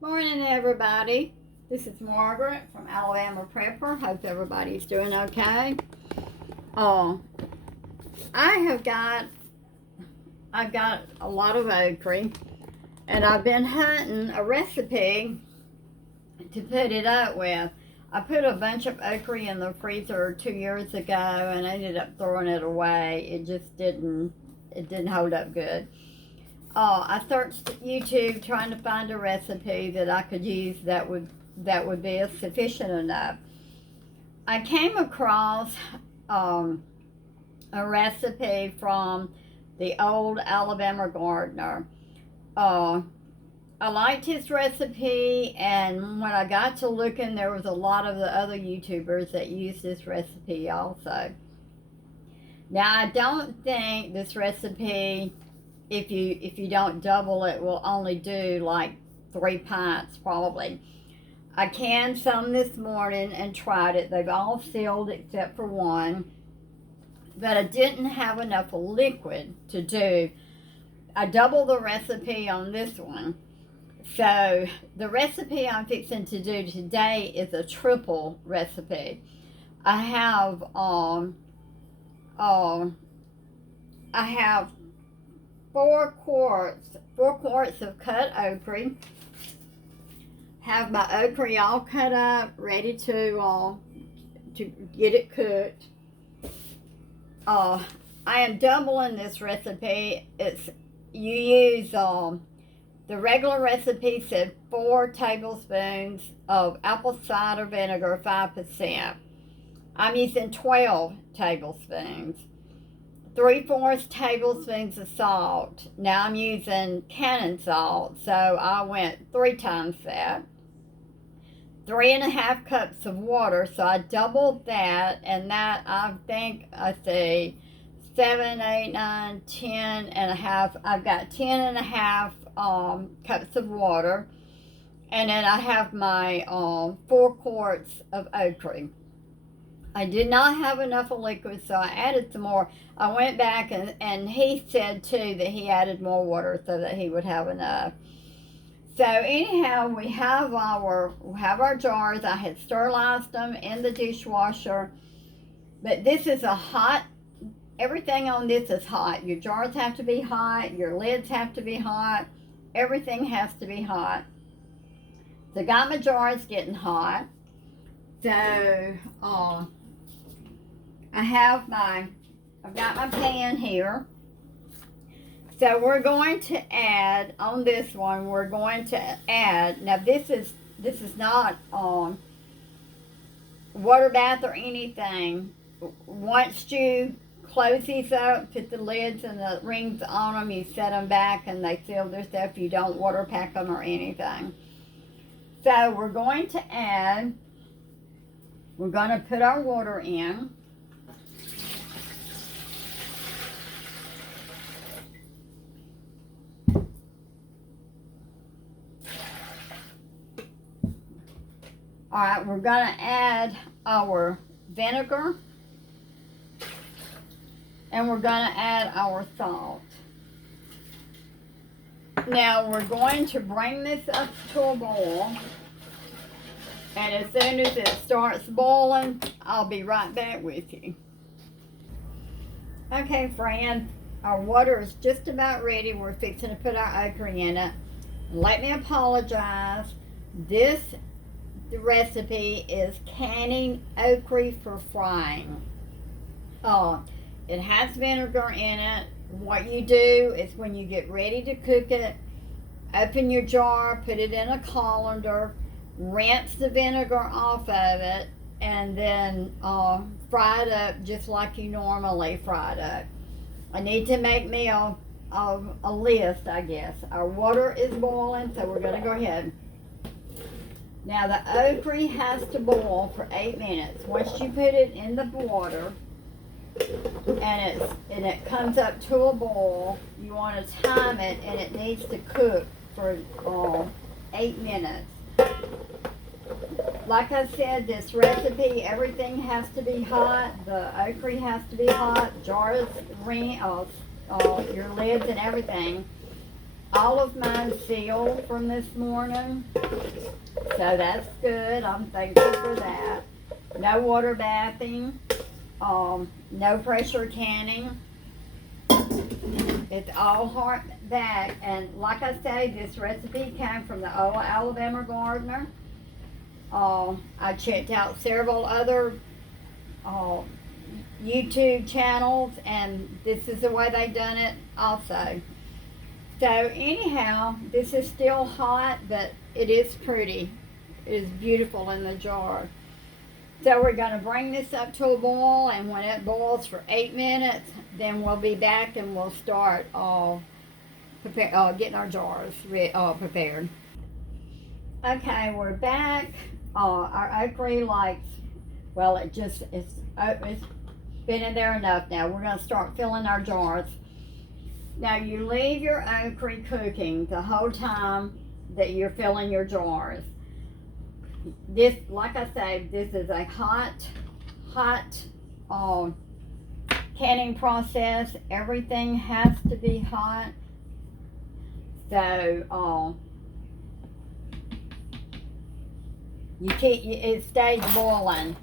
Morning, everybody. This is Margaret from Alabama Prepper. Hope everybody's doing okay. Oh, I've got a lot of okra, and I've been hunting a recipe to put it up with. I put a bunch of okra in the freezer 2 years ago, and I ended up throwing it away. It didn't hold up good. I searched YouTube trying to find a recipe that I could use that would be sufficient enough. I came across a recipe from the old Alabama gardener. I liked his recipe, and when I got to looking, there was a lot of the other YouTubers that used this recipe also. Now, I don't think this recipe, if you don't double it, will only do like 3 pints probably. I canned some this morning and tried it. They've all sealed except for one, but I didn't have enough liquid to do. I doubled the recipe on this one. So the recipe I'm fixing to do today is a triple recipe. I have I have 4 quarts of cut okra. Have my okra all cut up, ready to get it cooked. I am doubling this recipe. You use the regular recipe said 4 tablespoons of apple cider vinegar, 5%. I'm using 12 tablespoons. 3/4 tablespoons of salt. Now I'm using cannon salt, so I went 3 times that. 3.5 cups of water, so I doubled that, and that I think I see 7, 8, 9, 10 and a half. I've got 10.5 cups of water, and then I have my 4 quarts of okra. I did not have enough of liquid, so I added some more. I went back and he said too that he added more water so that he would have enough. So anyhow, we have our jars. I had sterilized them in the dishwasher, but this is everything on this is hot. Your jars have to be hot, your lids have to be hot, everything has to be hot. So I got my jars getting hot. So I've got my pan here. So we're going to add on this one. We're going to add, now this is not water bath or anything. Once you close these up, put the lids and the rings on them, you set them back and they seal their stuff. You don't water pack them or anything. So we're going to put our water in. All right, we're going to add our vinegar, and we're going to add our salt. Now we're going to bring this up to a boil, and as soon as it starts boiling, I'll be right back with you. Okay, friend, our water is just about ready. We're fixing to put our okra in it. Let me apologize. The recipe is canning okra for frying. It has vinegar in it. What you do is when you get ready to cook it, open your jar, put it in a colander, rinse the vinegar off of it, and then fry it up just like you normally fry it up. I need to make me a list, I guess. Our water is boiling, so we're going to go ahead. Now the okra has to boil for 8 minutes. Once you put it in the water and it comes up to a boil, you want to time it, and it needs to cook for 8 minutes. Like I said, this recipe, everything has to be hot. The okra has to be hot. Jars, your lids and everything. All of mine sealed from this morning, so that's good. I'm thankful for that. No water bathing, no pressure canning. It's all hard back, and like I say, this recipe came from the old Alabama gardener. I checked out several other YouTube channels, and this is the way they done it also. So anyhow, this is still hot, but it is pretty. It is beautiful in the jar. So we're going to bring this up to a boil, and when it boils for 8 minutes, then we'll be back and we'll start getting our jars prepared. Okay, we're back. Our okra likes, well, it's been in there enough now. We're going to start filling our jars. Now you leave your okra cooking the whole time that you're filling your jars. This, like I say, this is a hot canning process. Everything has to be hot. So it stays boiling.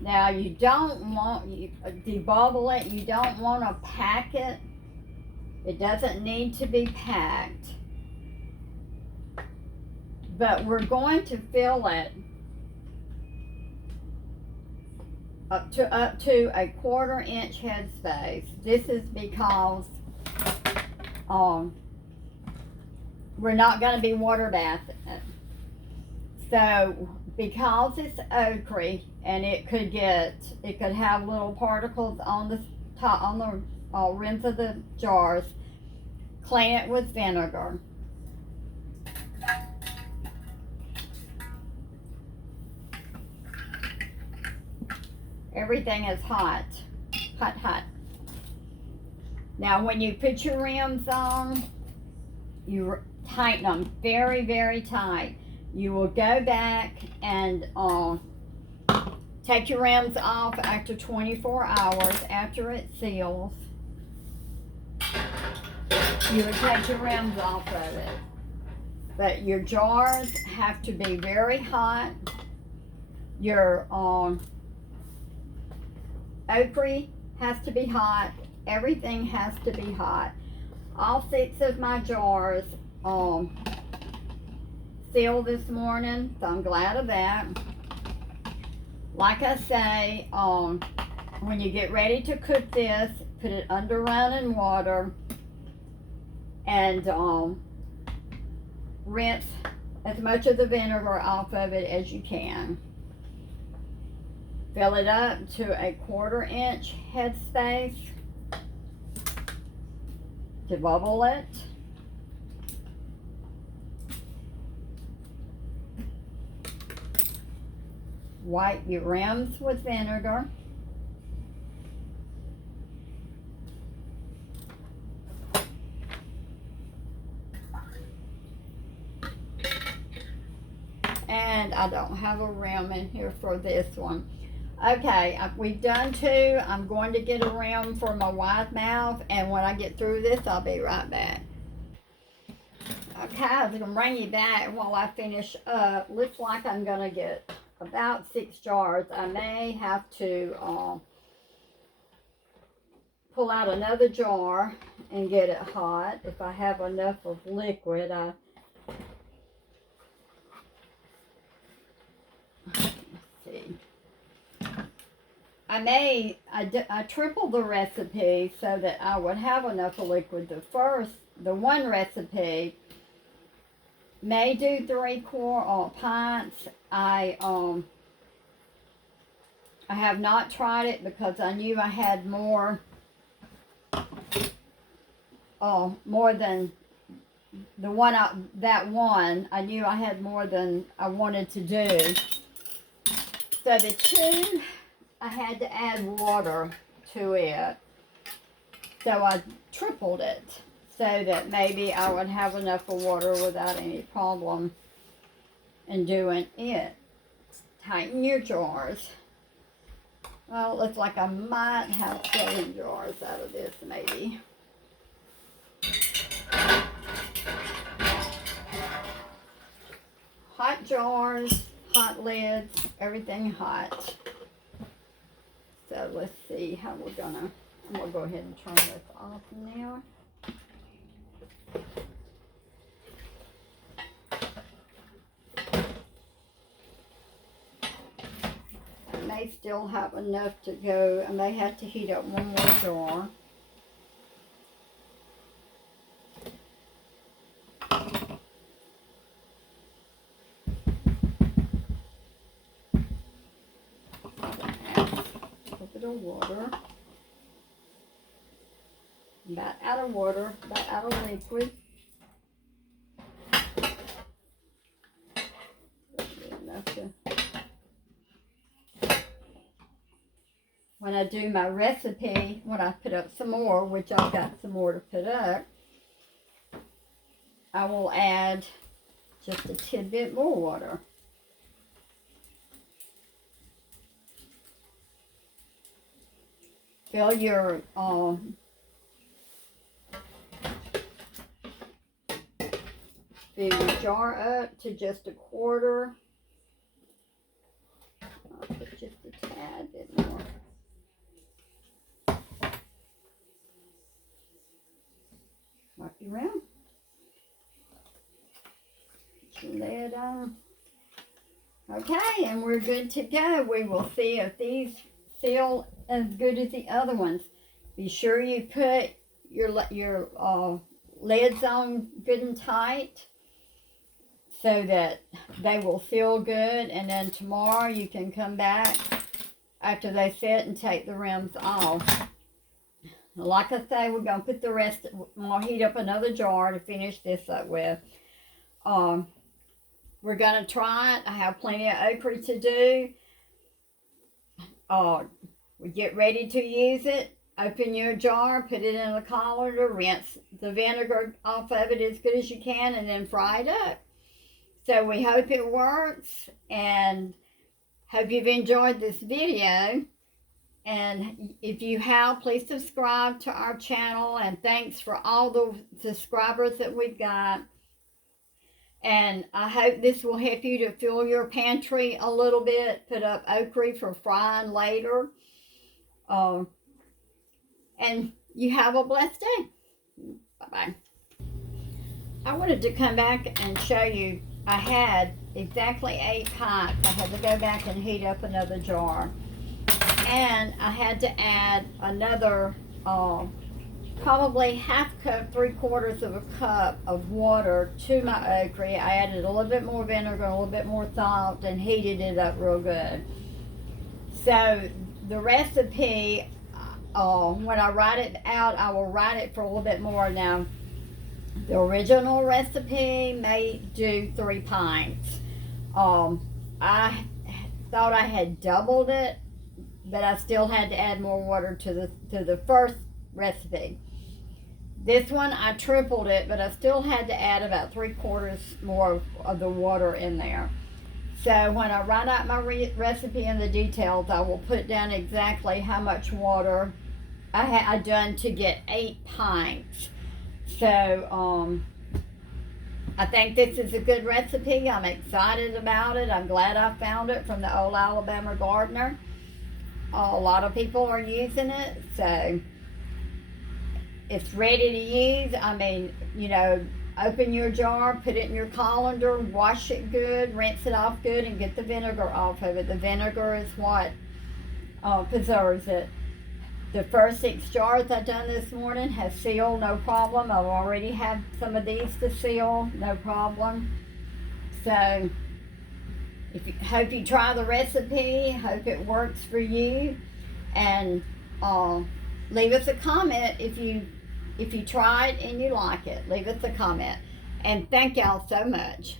Now you don't want debubble it. You don't want to pack it. It doesn't need to be packed. But we're going to fill it up to a 1/4 inch headspace. This is because we're not going to be water bathing it. So because it's okra, and it could have little particles on the top, on the rims of the jars, clean it with vinegar. Everything is hot. Now when you put your rims on, you tighten them very, very tight. You will go back and take your rims off after 24 hours after it seals. You would take your rims off of it. But your jars have to be very hot. Your okra has to be hot. Everything has to be hot. All 6 of my jars sealed this morning, so I'm glad of that. Like I say, when you get ready to cook this, put it under running water and rinse as much of the vinegar off of it as you can. Fill it up to a 1/4 inch headspace. Debubble it. Wipe your rims with vinegar. And I don't have a rim in here for this one. Okay, we've done 2. I'm going to get a rim for my wide mouth, and when I get through this, I'll be right back. Okay, I was going to bring you back while I finish up. Looks like I'm going to get about 6 jars. I may have to pull out another jar and get it hot if I have enough of liquid. Let's see. I tripled the recipe so that I would have enough of liquid. The one recipe may do 3/4 pints. I have not tried it because I knew I had more than the one I knew I had more than I wanted to do. So the 2, I had to add water to it. So I tripled it so that maybe I would have enough of water without any problem in doing it. Tighten your jars. Well, it looks like I might have 7 jars out of this maybe. jars, hot lids, everything hot. So let's see how I'm gonna go ahead and turn this off now. I may still have enough to go. I may have to heat up one more jar. Of water. About out of water, about out of liquid. Enough to, when I do my recipe, when I put up some more, which I've got some more to put up, I will add just a tidbit more water. Fill your jar up to just a quarter. I'll put just a tad bit more. Wipe it around. Put your lid on. Okay, and we're good to go. We will see if these seal as good as the other ones. Be sure you put your lids on good and tight so that they will seal good, and then tomorrow you can come back after they set and take the rims off. Like I say, we're going to put the rest, I'll heat up another jar to finish this up with. We're going to try it. I have plenty of okra to do. We get ready to use it. Open your jar, put it in a colander, rinse the vinegar off of it as good as you can, and then fry it up. So we hope it works, and hope you've enjoyed this video. And if you have, please subscribe to our channel, and thanks for all the subscribers that we've got. And I hope this will help you to fill your pantry a little bit, put up okra for frying later. And you have a blessed day. Bye-bye. I wanted to come back and show you, I had exactly 8 pints. I had to go back and heat up another jar. And I had to add another, probably half cup, 3/4 of a cup of water to my okra. I added a little bit more vinegar, a little bit more salt, and heated it up real good. So the recipe, when I write it out, I will write it for a little bit more. Now, the original recipe may do 3 pints. I thought I had doubled it, but I still had to add more water to the first recipe. This one I tripled it, but I still had to add about 3/4 more of the water in there. So when I write out my recipe and the details, I will put down exactly how much water I done to get 8 pints. So I think this is a good recipe. I'm excited about it. I'm glad I found it from the old Alabama gardener. A lot of people are using it, so it's ready to use. I mean, you know, open your jar, put it in your colander, wash it good, rinse it off good, and get the vinegar off of it. The vinegar is what preserves it. The first 6 jars I done this morning have sealed, no problem. I've already had some of these to seal, no problem. So, hope you try the recipe, hope it works for you, and leave us a comment if you try it and you like it. Leave us a comment, and thank y'all so much.